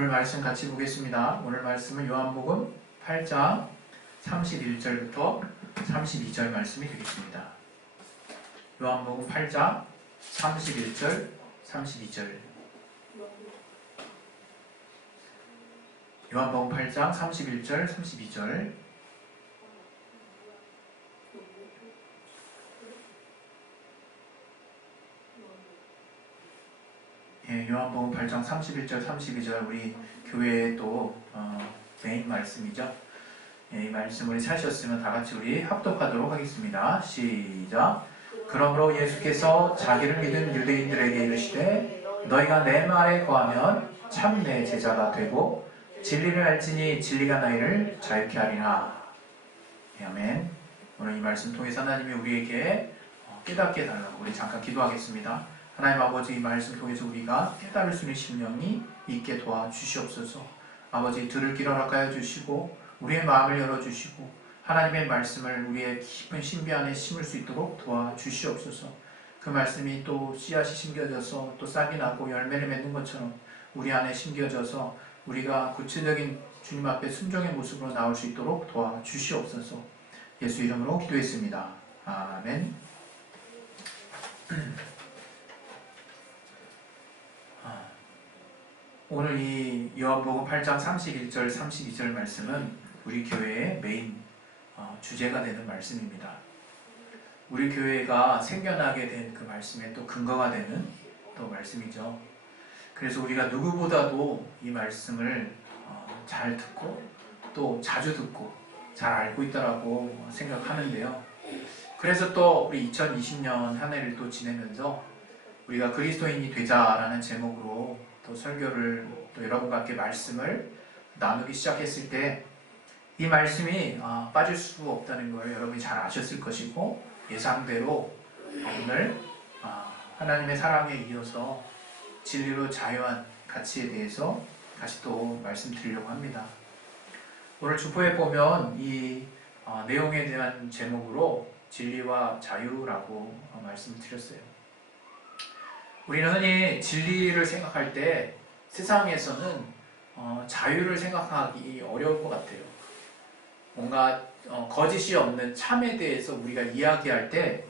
오늘 말씀 같이 보겠습니다. 오늘 말씀은 요한복음 8장 31절부터 32절 말씀이 되겠습니다. 요한복음 8장 31절, 32절. 요한복음 8장 31절, 32절. 요한복음 8장 31절, 32절 우리 교회의 또 메인 말씀이죠. 이 말씀 우리 찾으셨으면 다 같이 우리 합독하도록 하겠습니다. 시작. 그러므로 예수께서 자기를 믿은 유대인들에게 이르시되 너희가 내 말에 거하면 참 내 제자가 되고 진리를 알지니 진리가 너희를 자유케 하리라. 아멘. 오늘 이 말씀 통해서 하나님이 우리에게 깨닫게 해달라고 우리 잠깐 기도하겠습니다. 하나님 아버지, 이 말씀 통해서 우리가 깨달을 수 있는 심령이 있게 도와주시옵소서. 아버지, 들을 길을 허락하여 주시고 우리의 마음을 열어주시고 하나님의 말씀을 우리의 깊은 신비 안에 심을 수 있도록 도와주시옵소서. 그 말씀이 또 씨앗이 심겨져서 또 싹이 나고 열매를 맺는 것처럼 우리 안에 심겨져서 우리가 구체적인 주님 앞에 순종의 모습으로 나올 수 있도록 도와주시옵소서. 예수 이름으로 기도했습니다. 아멘. 오늘 이 요한복음 8장 31절, 32절 말씀은 우리 교회의 메인 주제가 되는 말씀입니다. 우리 교회가 생겨나게 된 그 말씀의 또 근거가 되는 또 말씀이죠. 그래서 우리가 누구보다도 이 말씀을 잘 듣고 또 자주 듣고 잘 알고 있다라고 생각하는데요. 그래서 또 우리 2020년 한 해를 또 지내면서 우리가 그리스도인이 되자라는 제목으로 또 설교를 또 여러분과 함께 말씀을 나누기 시작했을 때 이 말씀이 빠질 수 없다는 걸 여러분이 잘 아셨을 것이고 예상대로 오늘 하나님의 사랑에 이어서 진리로 자유한 가치에 대해서 다시 또 말씀드리려고 합니다. 오늘 주보에 보면 이 내용에 대한 제목으로 진리와 자유라고 말씀드렸어요. 우리는 흔히 진리를 생각할 때 세상에서는 자유를 생각하기 어려울 것 같아요. 뭔가 거짓이 없는 참에 대해서 우리가 이야기할 때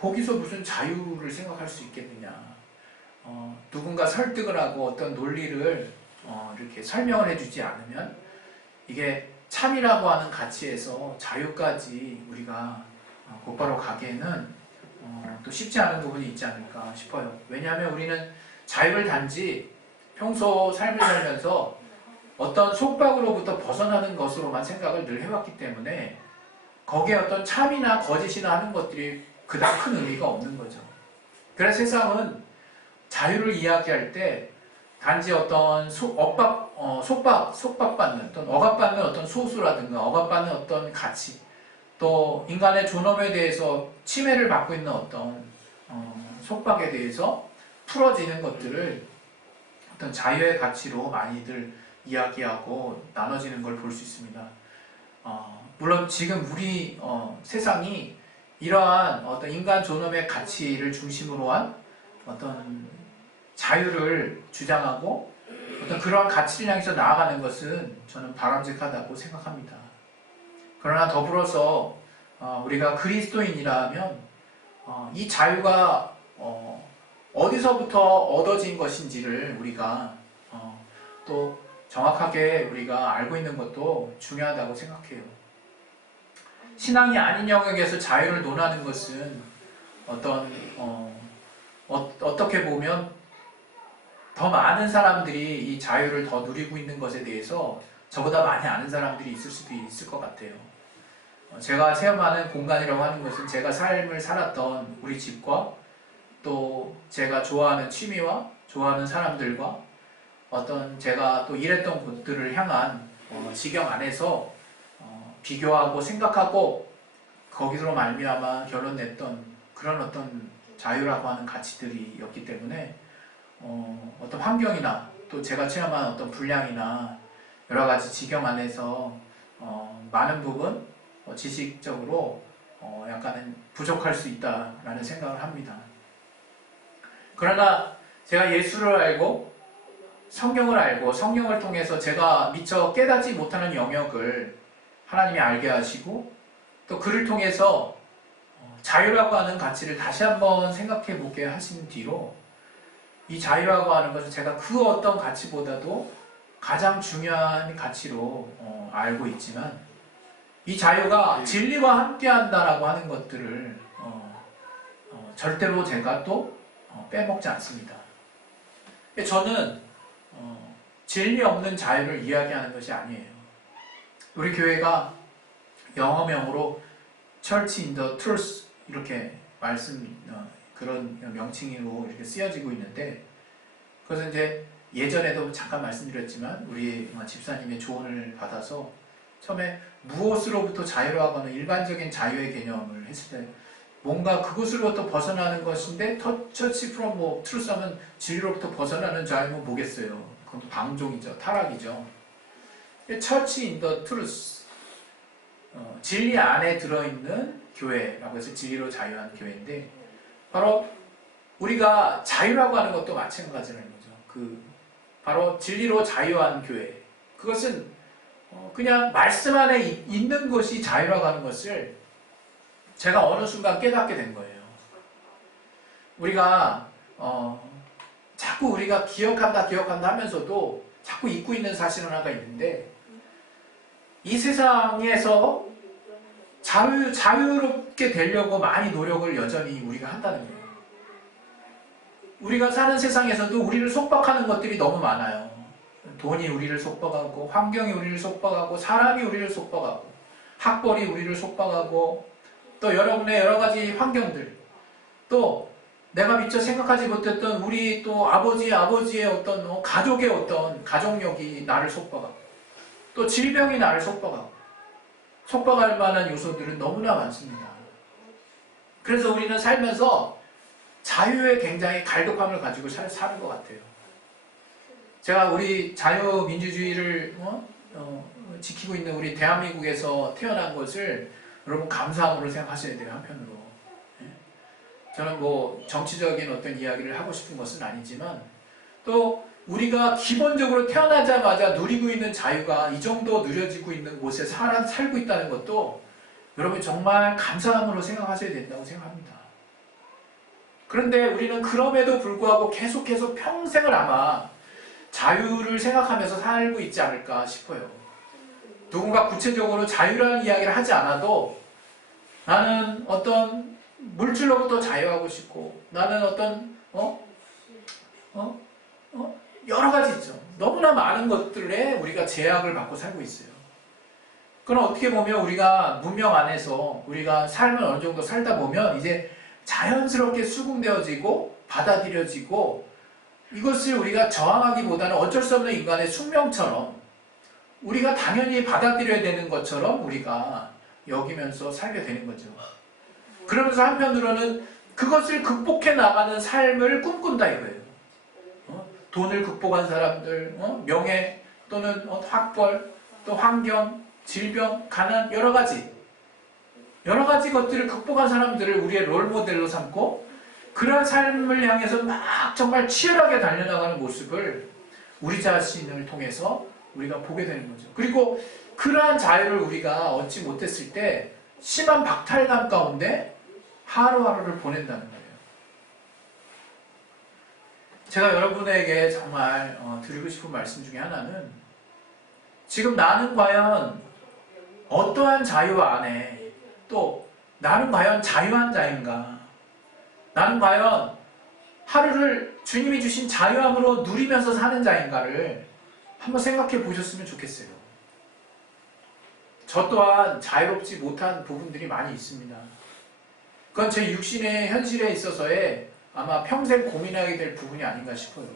거기서 무슨 자유를 생각할 수 있겠느냐. 누군가 설득을 하고 어떤 논리를 이렇게 설명을 해주지 않으면 이게 참이라고 하는 가치에서 자유까지 우리가 곧바로 가기에는 또 쉽지 않은 부분이 있지 않을까 싶어요. 왜냐하면 우리는 자유를 단지 평소 삶을 살면서 어떤 속박으로부터 벗어나는 것으로만 생각을 늘 해왔기 때문에 거기에 어떤 참이나 거짓이나 하는 것들이 그다음 큰 의미가 없는 거죠. 그래서 세상은 자유를 이야기할 때 단지 어떤 속박받는 어떤 억압받는 어떤 소수라든가 억압받는 어떤 가치 또 인간의 존엄에 대해서 침해를 받고 있는 어떤 속박에 대해서 풀어지는 것들을 어떤 자유의 가치로 많이들 이야기하고 나눠지는 걸 볼 수 있습니다. 물론 지금 우리 세상이 이러한 어떤 인간 존엄의 가치를 중심으로 한 어떤 자유를 주장하고 어떤 그러한 가치를 향해서 나아가는 것은 저는 바람직하다고 생각합니다. 그러나 더불어서 우리가 그리스도인이라면 이 자유가 어디서부터 얻어진 것인지를 우리가 또 정확하게 우리가 알고 있는 것도 중요하다고 생각해요. 신앙이 아닌 영역에서 자유를 논하는 것은 어떻게 보면 더 많은 사람들이 이 자유를 더 누리고 있는 것에 대해서 저보다 많이 아는 사람들이 있을 수도 있을 것 같아요. 제가 체험하는 공간이라고 하는 것은 제가 삶을 살았던 우리 집과 또 제가 좋아하는 취미와 좋아하는 사람들과 어떤 제가 또 일했던 곳들을 향한 지경 안에서 비교하고 생각하고 거기서 말미암아 결론 냈던 그런 어떤 자유라고 하는 가치들이었기 때문에 어떤 환경이나 또 제가 체험한 어떤 분량이나 여러 가지 지경 안에서 많은 부분 지식적으로 약간은 부족할 수 있다라는 생각을 합니다. 그러나 제가 예수를 알고 성경을 알고 성경을 통해서 제가 미처 깨닫지 못하는 영역을 하나님이 알게 하시고 또 그를 통해서 자유라고 하는 가치를 다시 한번 생각해 보게 하신 뒤로 이 자유라고 하는 것을 제가 그 어떤 가치보다도 가장 중요한 가치로 알고 있지만 이 자유가 진리와 함께 한다라고 하는 것들을 절대로 제가 또 빼먹지 않습니다. 저는 진리 없는 자유를 이야기하는 것이 아니에요. 우리 교회가 영어명으로 Church in the Truth 이렇게 그런 명칭으로 이렇게 쓰여지고 있는데 그것은 이제 예전에도 잠깐 말씀드렸지만 우리 집사님의 조언을 받아서 처음에 무엇으로부터 자유라고 하는 일반적인 자유의 개념을 했을 때 뭔가 그것으로부터 벗어나는 것인데 Church from Truth 하면 진리로부터 벗어나는 자유는 뭐겠어요? 그건 방종이죠. 타락이죠. Church in the Truth 진리 안에 들어있는 교회라고 해서 진리로 자유한 교회인데 바로 우리가 자유라고 하는 것도 마찬가지라는 거죠. 바로 진리로 자유한 교회. 그것은 그냥 말씀 안에 있는 것이 자유라고 하는 것을 제가 어느 순간 깨닫게 된 거예요. 우리가 자꾸 우리가 기억한다 하면서도 자꾸 잊고 있는 사실 하나가 있는데 이 세상에서 자유롭게 되려고 많이 노력을 여전히 우리가 한다는 거예요. 우리가 사는 세상에서도 우리를 속박하는 것들이 너무 많아요. 돈이 우리를 속박하고 환경이 우리를 속박하고 사람이 우리를 속박하고 학벌이 우리를 속박하고 또 여러분의 여러 가지 환경들 또 내가 미처 생각하지 못했던 우리 또 아버지의 어떤 가족의 어떤 가족력이 나를 속박하고 또 질병이 나를 속박하고 속박할 만한 요소들은 너무나 많습니다. 그래서 우리는 살면서 자유에 굉장히 갈급함을 가지고 사는 것 같아요. 제가 우리 자유민주주의를 지키고 있는 우리 대한민국에서 태어난 것을 여러분 감사함으로 생각하셔야 돼요. 한편으로. 저는 정치적인 어떤 이야기를 하고 싶은 것은 아니지만 또 우리가 기본적으로 태어나자마자 누리고 있는 자유가 이 정도 누려지고 있는 곳에 살고 있다는 것도 여러분 정말 감사함으로 생각하셔야 된다고 생각합니다. 그런데 우리는 그럼에도 불구하고 계속해서 평생을 아마 자유를 생각하면서 살고 있지 않을까 싶어요. 누군가 구체적으로 자유라는 이야기를 하지 않아도 나는 어떤 물질로부터 자유하고 싶고 나는 어떤 여러 가지 있죠. 너무나 많은 것들에 우리가 제약을 받고 살고 있어요. 그럼 어떻게 보면 우리가 문명 안에서 우리가 삶을 어느 정도 살다 보면 이제 자연스럽게 수긍되어지고 받아들여지고 이것을 우리가 저항하기보다는 어쩔 수 없는 인간의 숙명처럼 우리가 당연히 받아들여야 되는 것처럼 우리가 여기면서 살게 되는 거죠. 그러면서 한편으로는 그것을 극복해 나가는 삶을 꿈꾼다 이거예요. 돈을 극복한 사람들, 명예 또는 학벌, 또 환경, 질병, 가난 여러 가지 것들을 극복한 사람들을 우리의 롤모델로 삼고 그런 삶을 향해서 막 정말 치열하게 달려나가는 모습을 우리 자신을 통해서 우리가 보게 되는 거죠. 그리고 그러한 자유를 우리가 얻지 못했을 때 심한 박탈감 가운데 하루하루를 보낸다는 거예요. 제가 여러분에게 정말 드리고 싶은 말씀 중에 하나는 지금 나는 과연 어떠한 자유 안에 또 나는 과연 자유한 자인가? 나는 과연 하루를 주님이 주신 자유함으로 누리면서 사는 자인가를 한번 생각해 보셨으면 좋겠어요. 저 또한 자유롭지 못한 부분들이 많이 있습니다. 그건 제 육신의 현실에 있어서의 아마 평생 고민하게 될 부분이 아닌가 싶어요.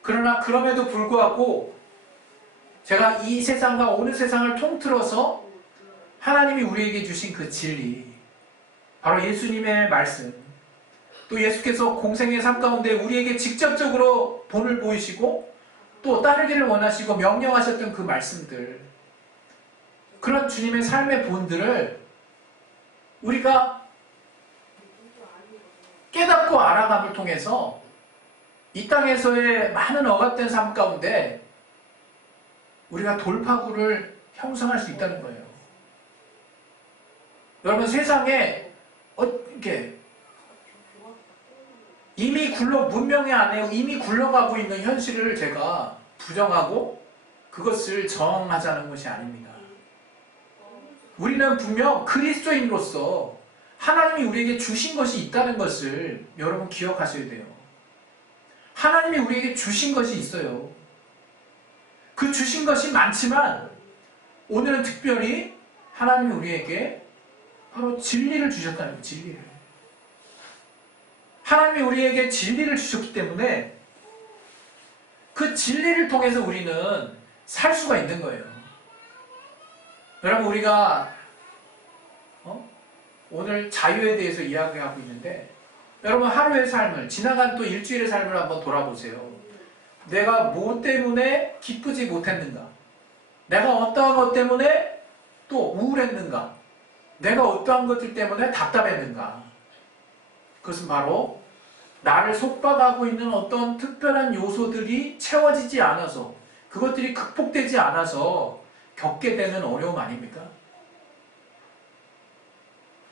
그러나 그럼에도 불구하고 제가 이 세상과 어느 세상을 통틀어서 하나님이 우리에게 주신 그 진리, 바로 예수님의 말씀, 또 예수께서 공생의 삶 가운데 우리에게 직접적으로 본을 보이시고 또 따르기를 원하시고 명령하셨던 그 말씀들, 그런 주님의 삶의 본들을 우리가 깨닫고 알아감을 통해서 이 땅에서의 많은 억압된 삶 가운데 우리가 돌파구를 형성할 수 있다는 거예요. 여러분, 세상에 이렇게 문명의 안에 이미 굴러가고 있는 현실을 제가 부정하고 그것을 저항하자는 것이 아닙니다. 우리는 분명 그리스도인으로서 하나님이 우리에게 주신 것이 있다는 것을 여러분 기억하셔야 돼요. 하나님이 우리에게 주신 것이 있어요. 그 주신 것이 많지만 오늘은 특별히 하나님이 우리에게 바로 진리를 주셨다는 거예요. 진리를. 하나님이 우리에게 진리를 주셨기 때문에 그 진리를 통해서 우리는 살 수가 있는 거예요. 여러분, 우리가 오늘 자유에 대해서 이야기하고 있는데 여러분, 하루의 삶을, 지나간 또 일주일의 삶을 한번 돌아보세요. 내가 뭐 때문에 기쁘지 못했는가? 내가 어떠한 것 때문에 또 우울했는가? 내가 어떠한 것들 때문에 답답했는가? 그것은 바로 나를 속박하고 있는 어떤 특별한 요소들이 채워지지 않아서, 그것들이 극복되지 않아서 겪게 되는 어려움 아닙니까?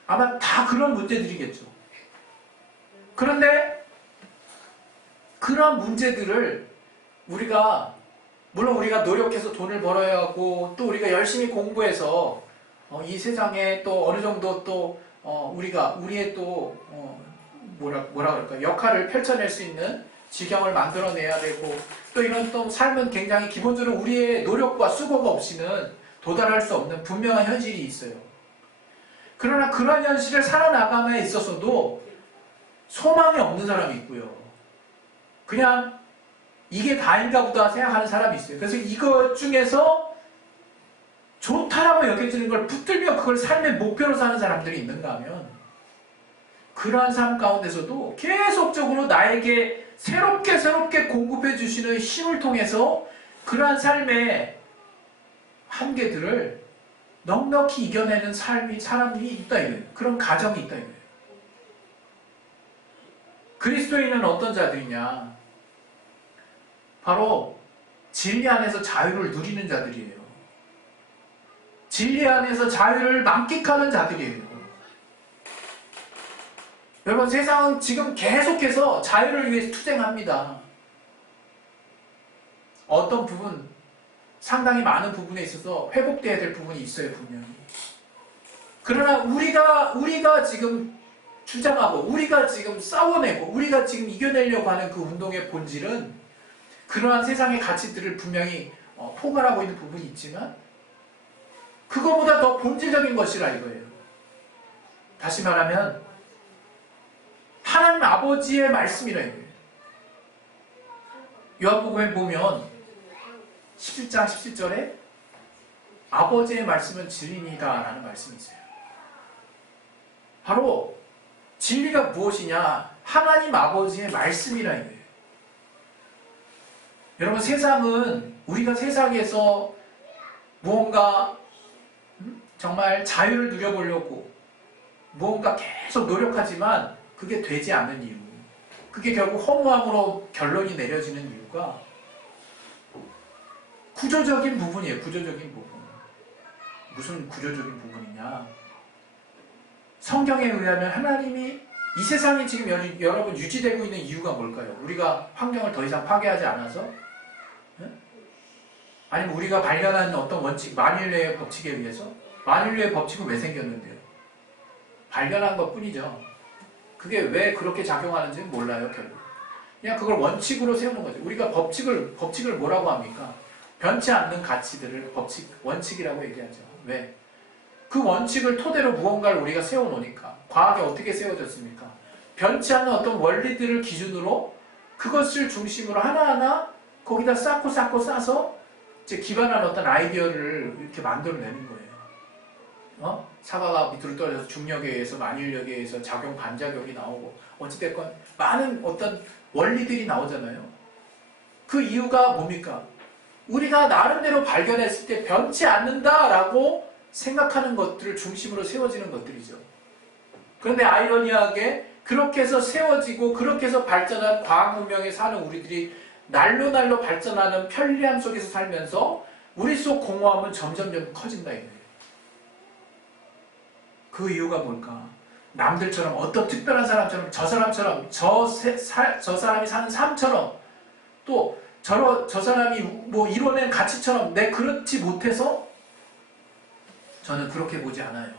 아마 다 그런 문제들이겠죠. 그런데 그런 문제들을 물론 우리가 노력해서 돈을 벌어야 하고 또 우리가 열심히 공부해서 이 세상에 또 어느 정도 또 우리의 또 뭐라 그럴까, 역할을 펼쳐낼 수 있는 지경을 만들어내야 되고, 또 이런 또 삶은 굉장히 기본적으로 우리의 노력과 수고가 없이는 도달할 수 없는 분명한 현실이 있어요. 그러나 그런 현실을 살아나감에 있어서도 소망이 없는 사람이 있고요. 그냥 이게 다인가 보다 생각하는 사람이 있어요. 그래서 이것 중에서 좋다라고 여겨지는 걸 붙들며 그걸 삶의 목표로 사는 사람들이 있는가 하면, 그러한 삶 가운데서도 계속적으로 나에게 새롭게 공급해 주시는 힘을 통해서 그러한 삶의 한계들을 넉넉히 이겨내는 사람이 있다 이거예요. 그런 가정이 있다 이거예요. 그리스도인은 어떤 자들이냐? 바로 진리 안에서 자유를 누리는 자들이에요. 진리 안에서 자유를 만끽하는 자들이에요. 여러분, 세상은 지금 계속해서 자유를 위해서 투쟁합니다. 어떤 부분, 상당히 많은 부분에 있어서 회복되어야 될 부분이 있어요, 분명히. 그러나 우리가 지금 주장하고, 우리가 지금 싸워내고, 우리가 지금 이겨내려고 하는 그 운동의 본질은 그러한 세상의 가치들을 분명히 포괄하고 있는 부분이 있지만, 그거보다 더 본질적인 것이라 이거예요. 다시 말하면 하나님 아버지의 말씀이라 이거예요. 요한복음에 보면 17장 17절에 아버지의 말씀은 진리이다 라는 말씀이 있어요. 바로 진리가 무엇이냐? 하나님 아버지의 말씀이라 이거예요. 여러분, 세상은 우리가 세상에서 무언가 정말 자유를 누려보려고 무언가 계속 노력하지만 그게 되지 않는 이유, 그게 결국 허무함으로 결론이 내려지는 이유가 구조적인 부분이에요. 구조적인 부분. 무슨 구조적인 부분이냐? 성경에 의하면 하나님이 이 세상이 지금 여러분 유지되고 있는 이유가 뭘까요? 우리가 환경을 더 이상 파괴하지 않아서? 아니면 우리가 발견한 어떤 원칙, 만인류의 법칙에 의해서? 만인류의 법칙은 왜 생겼는데요? 발견한 것 뿐이죠. 그게 왜 그렇게 작용하는지는 몰라요, 결국. 그냥 그걸 원칙으로 세우는 거죠. 우리가 법칙을 뭐라고 합니까? 변치 않는 가치들을 원칙이라고 얘기하죠. 왜? 그 원칙을 토대로 무언가를 우리가 세워놓으니까. 과학이 어떻게 세워졌습니까? 변치 않는 어떤 원리들을 기준으로 그것을 중심으로 하나하나 거기다 쌓고 싸서 이제 기반한 어떤 아이디어를 이렇게 만들어내는 거예요. 사과가 밑으로 떨어져서 중력에 의해서 만일력에 의해서 작용, 반작용이 나오고 어찌됐건 많은 어떤 원리들이 나오잖아요. 그 이유가 뭡니까? 우리가 나름대로 발견했을 때 변치 않는다라고 생각하는 것들을 중심으로 세워지는 것들이죠. 그런데 아이러니하게 그렇게 해서 세워지고 그렇게 해서 발전한 과학 문명에 사는 우리들이 날로 발전하는 편리함 속에서 살면서 우리 속 공허함은 점점 커진다 이거예요. 그 이유가 뭘까? 남들처럼 어떤 특별한 사람처럼 저 사람처럼 저 사람이 사는 삶처럼 또 저 사람이 뭐 이뤄낸 가치처럼 내 그렇지 못해서 저는 그렇게 보지 않아요.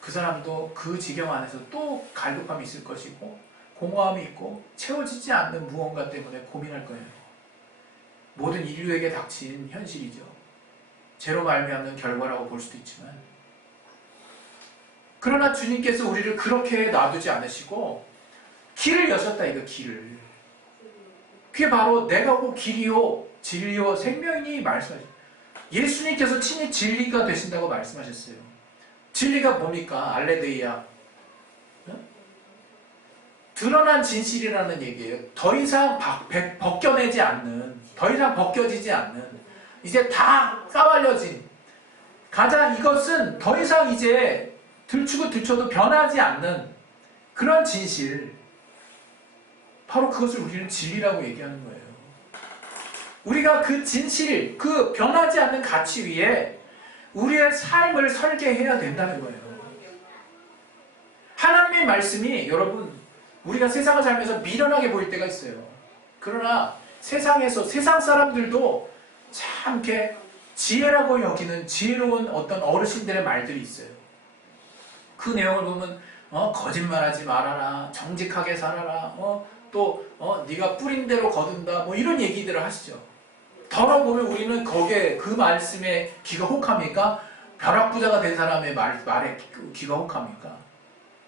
그 사람도 그 지경 안에서 또 갈급함이 있을 것이고 공허함이 있고 채워지지 않는 무언가 때문에 고민할 거예요. 모든 인류에게 닥친 현실이죠. 죄로 말미암는 결과라고 볼 수도 있지만 그러나 주님께서 우리를 그렇게 놔두지 않으시고 길을 여셨다 이거 길을. 그게 바로 내가 곧 길이요 진리요 생명이니 말씀하셨어요. 예수님께서 친히 진리가 되신다고 말씀하셨어요. 진리가 뭡니까? 알레데이아. 드러난 진실이라는 얘기예요. 더 이상 벗겨내지 않는, 더 이상 벗겨지지 않는, 이제 다 까발려진, 가장 이것은 더 이상 이제 들추고 들춰도 변하지 않는 그런 진실. 바로 그것을 우리는 진리라고 얘기하는 거예요. 우리가 그 진실, 그 변하지 않는 가치 위에 우리의 삶을 설계해야 된다는 거예요. 하나님의 말씀이 여러분 우리가 세상을 살면서 미련하게 보일 때가 있어요. 그러나 세상에서 세상 사람들도 참 이렇게 지혜라고 여기는 지혜로운 어떤 어르신들의 말들이 있어요. 그 내용을 보면 거짓말하지 말아라, 정직하게 살아라, 네가 뿌린 대로 거둔다, 뭐 이런 얘기들을 하시죠. 더러보면 우리는 거기에 그 말씀에 귀가 혹합니까? 벼락부자가 된 사람의 말에 귀가 혹합니까?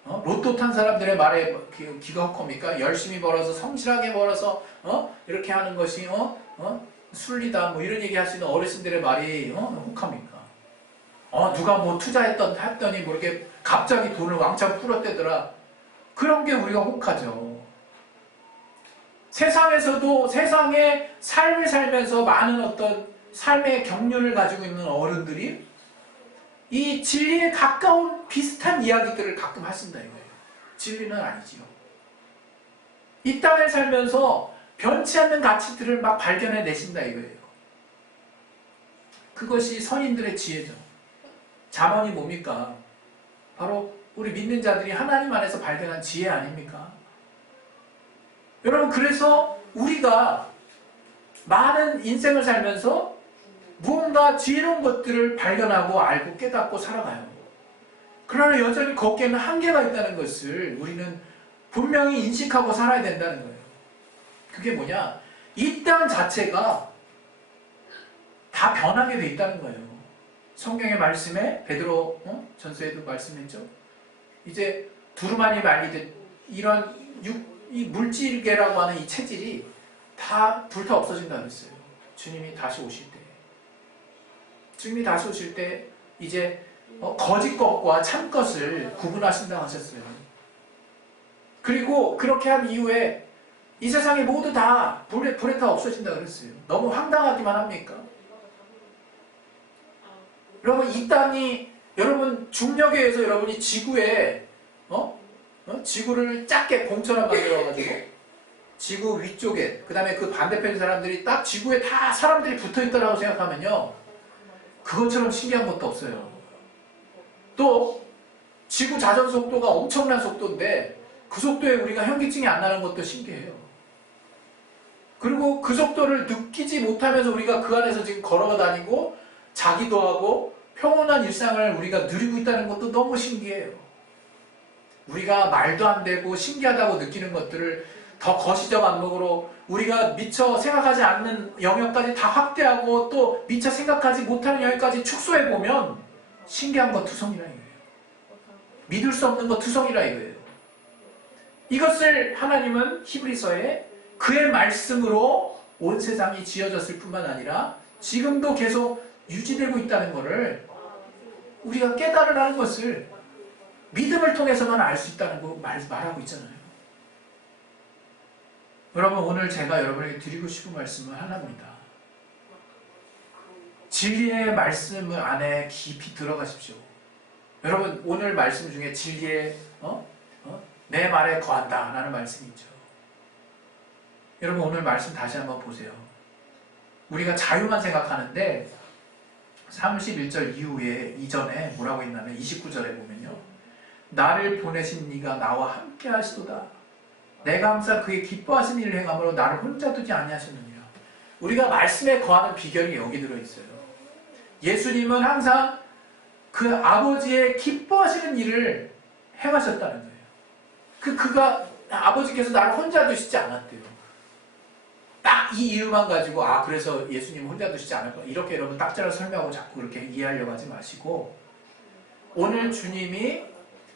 로또 탄 사람들의 말에 귀가 혹합니까? 열심히 벌어서 성실하게 벌어서 이렇게 하는 것이 순리다 뭐 이런 얘기 하시는 어르신들의 말이 혹합니까? 누가 뭐 했더니 뭐 이렇게 갑자기 돈을 왕창 풀었대더라. 그런 게 우리가 혹하죠. 세상에서도 세상의 삶을 살면서 많은 어떤 삶의 경륜을 가지고 있는 어른들이 이 진리에 가까운 비슷한 이야기들을 가끔 하신다 이거예요. 진리는 아니지요. 이 땅을 살면서 변치 않는 가치들을 막 발견해 내신다 이거예요. 그것이 선인들의 지혜죠. 잠언이 뭡니까? 바로 우리 믿는 자들이 하나님 안에서 발견한 지혜 아닙니까? 여러분 그래서 우리가 많은 인생을 살면서 무언가 지혜로운 것들을 발견하고 알고 깨닫고 살아가요. 그러나 여전히 거기에는 한계가 있다는 것을 우리는 분명히 인식하고 살아야 된다는 거예요. 그게 뭐냐? 이 땅 자체가 다 변하게 돼 있다는 거예요. 성경의 말씀에 베드로 전서에도 말씀했죠. 이제 두루마리 말리듯 이런 이 물질계라고 하는 이 체질이 다 불타 없어진다 그랬어요. 주님이 다시 오실 때. 주님이 다시 오실 때 이제 거짓 것과 참 것을 구분하신다고 하셨어요. 그리고 그렇게 한 이후에 이 세상이 모두 다 불에 다 없어진다 그랬어요. 너무 황당하기만 합니까? 여러분 이 땅이 여러분 중력에 의해서 여러분이 지구에 지구를 작게 공처럼 만들어가지고 지구 위쪽에 그 다음에 그 반대편 사람들이 딱 지구에 다 사람들이 붙어있다라고 생각하면요 그것처럼 신기한 것도 없어요. 또 지구 자전 속도가 엄청난 속도인데 그 속도에 우리가 현기증이 안 나는 것도 신기해요. 그리고 그 속도를 느끼지 못하면서 우리가 그 안에서 지금 걸어가 다니고 자기도 하고 평온한 일상을 우리가 누리고 있다는 것도 너무 신기해요. 우리가 말도 안 되고 신기하다고 느끼는 것들을 더 거시적 안목으로 우리가 미처 생각하지 않는 영역까지 다 확대하고 또 미처 생각하지 못하는 영역까지 축소해보면 신기한 것 투성이라 이거예요. 믿을 수 없는 것 투성이라 이거예요. 이것을 하나님은 히브리서에 그의 말씀으로 온 세상이 지어졌을 뿐만 아니라 지금도 계속 유지되고 있다는 것을 우리가 깨달으라는 것을 믿음을 통해서만 알 수 있다는 거 말하고 있잖아요. 여러분 오늘 제가 여러분에게 드리고 싶은 말씀은 하나입니다. 진리의 말씀 안에 깊이 들어가십시오. 여러분 오늘 말씀 중에 진리의 내 말에 거한다 라는 말씀이 있죠. 여러분 오늘 말씀 다시 한번 보세요. 우리가 자유만 생각하는데 31절 이후에 이전에 뭐라고 했냐면 29절에 보면요. 나를 보내신 이가 나와 함께 하시도다. 내가 항상 그의 기뻐하신 일을 행함으로 나를 혼자 두지 아니하셨느니라. 우리가 말씀에 거하는 비결이 여기 들어있어요. 예수님은 항상 그 아버지의 기뻐하시는 일을 행하셨다는 거예요. 그가 아버지께서 나를 혼자 두시지 않았대요. 딱 이 이유만 가지고 그래서 예수님 혼자 두시지 않을 거야. 이렇게 여러분 딱자를 설명하고 자꾸 그렇게 이해하려고 하지 마시고 오늘 주님이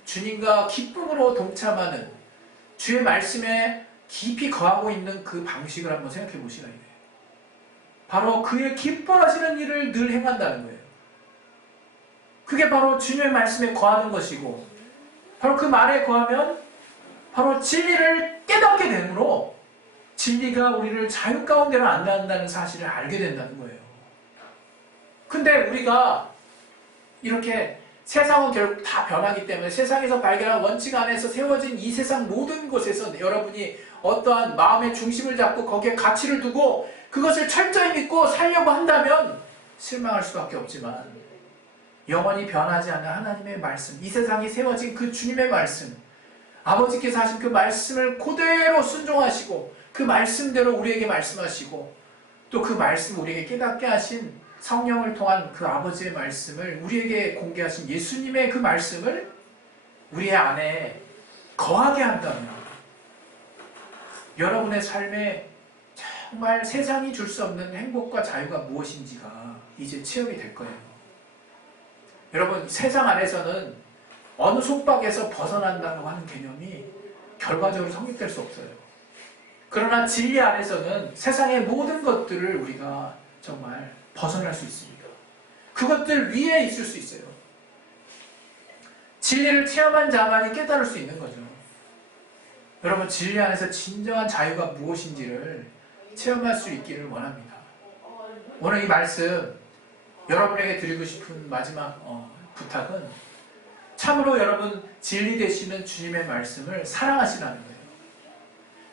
주님과 기쁨으로 동참하는 주의 말씀에 깊이 거하고 있는 그 방식을 한번 생각해 보시라 이거예요. 바로 그의 기뻐하시는 일을 늘 행한다는 거예요. 그게 바로 주님의 말씀에 거하는 것이고 바로 그 말에 거하면 바로 진리를 깨닫게 되므로 진리가 우리를 자유 가운데로 안내한다는 사실을 알게 된다는 거예요. 근데 우리가 이렇게 세상은 결국 다 변하기 때문에 세상에서 발견한 원칙 안에서 세워진 이 세상 모든 곳에서 여러분이 어떠한 마음의 중심을 잡고 거기에 가치를 두고 그것을 철저히 믿고 살려고 한다면 실망할 수밖에 없지만 영원히 변하지 않는 하나님의 말씀, 이 세상이 세워진 그 주님의 말씀, 아버지께서 하신 그 말씀을 그대로 순종하시고 그 말씀대로 우리에게 말씀하시고 또 그 말씀 우리에게 깨닫게 하신 성령을 통한 그 아버지의 말씀을 우리에게 공개하신 예수님의 그 말씀을 우리 안에 거하게 한다면 여러분의 삶에 정말 세상이 줄 수 없는 행복과 자유가 무엇인지가 이제 체험이 될 거예요. 여러분 세상 안에서는 어느 속박에서 벗어난다고 하는 개념이 결과적으로 성립될 수 없어요. 그러나 진리 안에서는 세상의 모든 것들을 우리가 정말 벗어날 수 있습니다. 그것들 위에 있을 수 있어요. 진리를 체험한 자만이 깨달을 수 있는 거죠. 여러분 진리 안에서 진정한 자유가 무엇인지를 체험할 수 있기를 원합니다. 오늘 이 말씀 여러분에게 드리고 싶은 마지막 부탁은 참으로 여러분 진리 되시는 주님의 말씀을 사랑하시라는 거예요.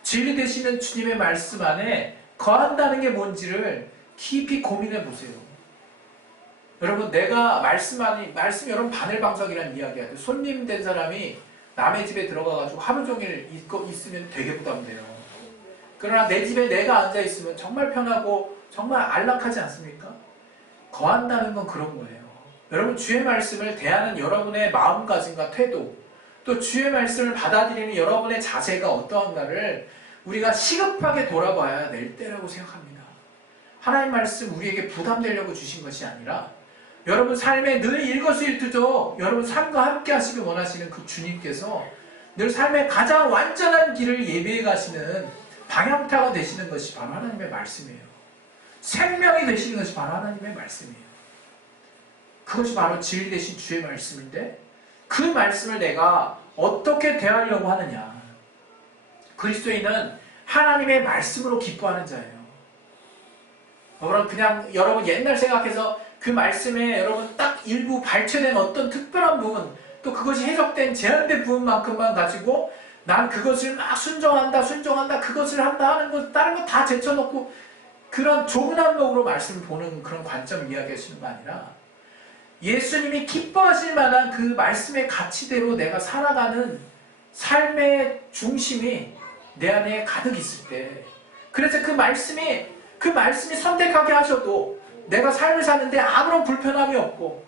진리 되시는 주님의 말씀 안에 거한다는 게 뭔지를 깊이 고민해 보세요. 여러분 내가 말씀 여러분 바늘방석이라는 이야기야. 손님 된 사람이 남의 집에 들어가가지고 하루 종일 있으면 되게 부담돼요. 그러나 내 집에 내가 앉아 있으면 정말 편하고 정말 안락하지 않습니까? 거한다는 건 그런 거예요. 여러분 주의 말씀을 대하는 여러분의 마음가짐과 태도 또 주의 말씀을 받아들이는 여러분의 자세가 어떠한가를 우리가 시급하게 돌아봐야 될 때라고 생각합니다. 하나님 말씀 우리에게 부담되려고 주신 것이 아니라 여러분 삶에 늘 일거수일투족 여러분 삶과 함께 하시길 원하시는 그 주님께서 늘 삶의 가장 완전한 길을 예비해 가시는 방향타가 되시는 것이 바로 하나님의 말씀이에요. 생명이 되시는 것이 바로 하나님의 말씀이에요. 그것이 바로 진리 되신 주의 말씀인데 그 말씀을 내가 어떻게 대하려고 하느냐. 그리스도인은 하나님의 말씀으로 기뻐하는 자예요. 그냥 여러분 옛날 생각해서 그 말씀에 여러분 딱 일부 발췌된 어떤 특별한 부분 또 그것이 해석된 제한된 부분만큼만 가지고 난 그것을 막 순종한다 그것을 한다 하는 것 다른 거 다 제쳐놓고 그런 좁은 안목으로 말씀을 보는 그런 관점을 이야기하시는 거 아니라 예수님이 기뻐하실 만한 그 말씀의 가치대로 내가 살아가는 삶의 중심이 내 안에 가득 있을 때 그래서 그 말씀이 선택하게 하셔도 내가 삶을 사는데 아무런 불편함이 없고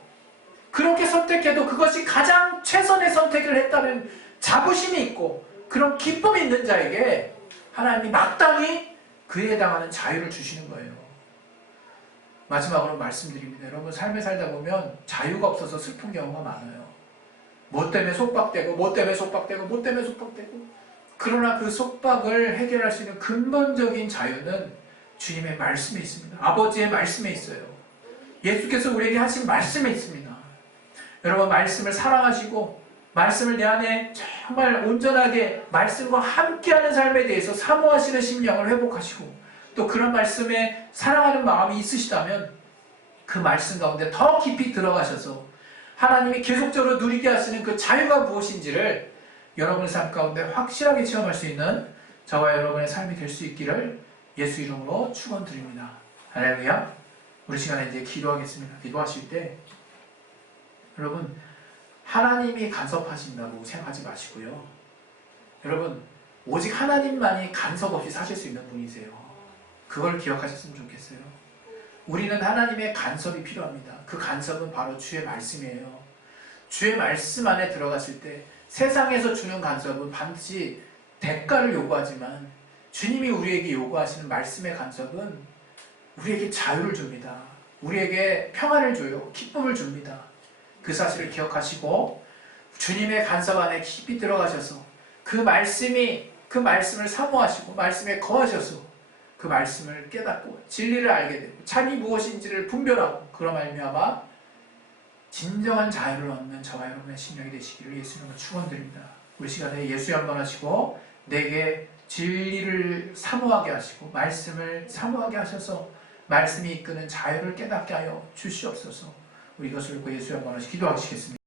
그렇게 선택해도 그것이 가장 최선의 선택을 했다는 자부심이 있고 그런 기쁨이 있는 자에게 하나님이 마땅히 그에 해당하는 자유를 주시는 거예요. 마지막으로 말씀드립니다. 여러분 삶을 살다 보면 자유가 없어서 슬픈 경우가 많아요. 뭐 때문에 속박되고 그러나 그 속박을 해결할 수 있는 근본적인 자유는 주님의 말씀에 있습니다. 아버지의 말씀에 있어요. 예수께서 우리에게 하신 말씀에 있습니다. 여러분 말씀을 사랑하시고 말씀을 내 안에 정말 온전하게 말씀과 함께하는 삶에 대해서 사모하시는 심령을 회복하시고 또 그런 말씀에 사랑하는 마음이 있으시다면 그 말씀 가운데 더 깊이 들어가셔서 하나님이 계속적으로 누리게 하시는 그 자유가 무엇인지를 여러분의 삶 가운데 확실하게 체험할 수 있는 저와 여러분의 삶이 될 수 있기를 예수 이름으로 축원드립니다. 할렐루야. 우리 시간에 이제 기도하겠습니다. 기도하실 때 여러분 하나님이 간섭하신다고 생각하지 마시고요. 여러분 오직 하나님만이 간섭 없이 사실 수 있는 분이세요. 그걸 기억하셨으면 좋겠어요. 우리는 하나님의 간섭이 필요합니다. 그 간섭은 바로 주의 말씀이에요. 주의 말씀 안에 들어갔을 때 세상에서 주는 간섭은 반드시 대가를 요구하지만 주님이 우리에게 요구하시는 말씀의 간섭은 우리에게 자유를 줍니다. 우리에게 평안을 줘요. 기쁨을 줍니다. 그 사실을 기억하시고 주님의 간섭 안에 깊이 들어가셔서 그 말씀을 사모하시고 말씀에 거하셔서 그 말씀을 깨닫고 진리를 알게 되고 참이 무엇인지를 분별하고 그런 말미암아 진정한 자유를 얻는 저와 여러분의 심령이 되시기를 예수님으로 축원드립니다. 우리 시간에 예수 연번하시고 내게 진리를 사모하게 하시고 말씀을 사모하게 하셔서 말씀이 이끄는 자유를 깨닫게 하여 주시옵소서. 우리 이것을 읽고 예수 연번하시 기도하시겠습니다.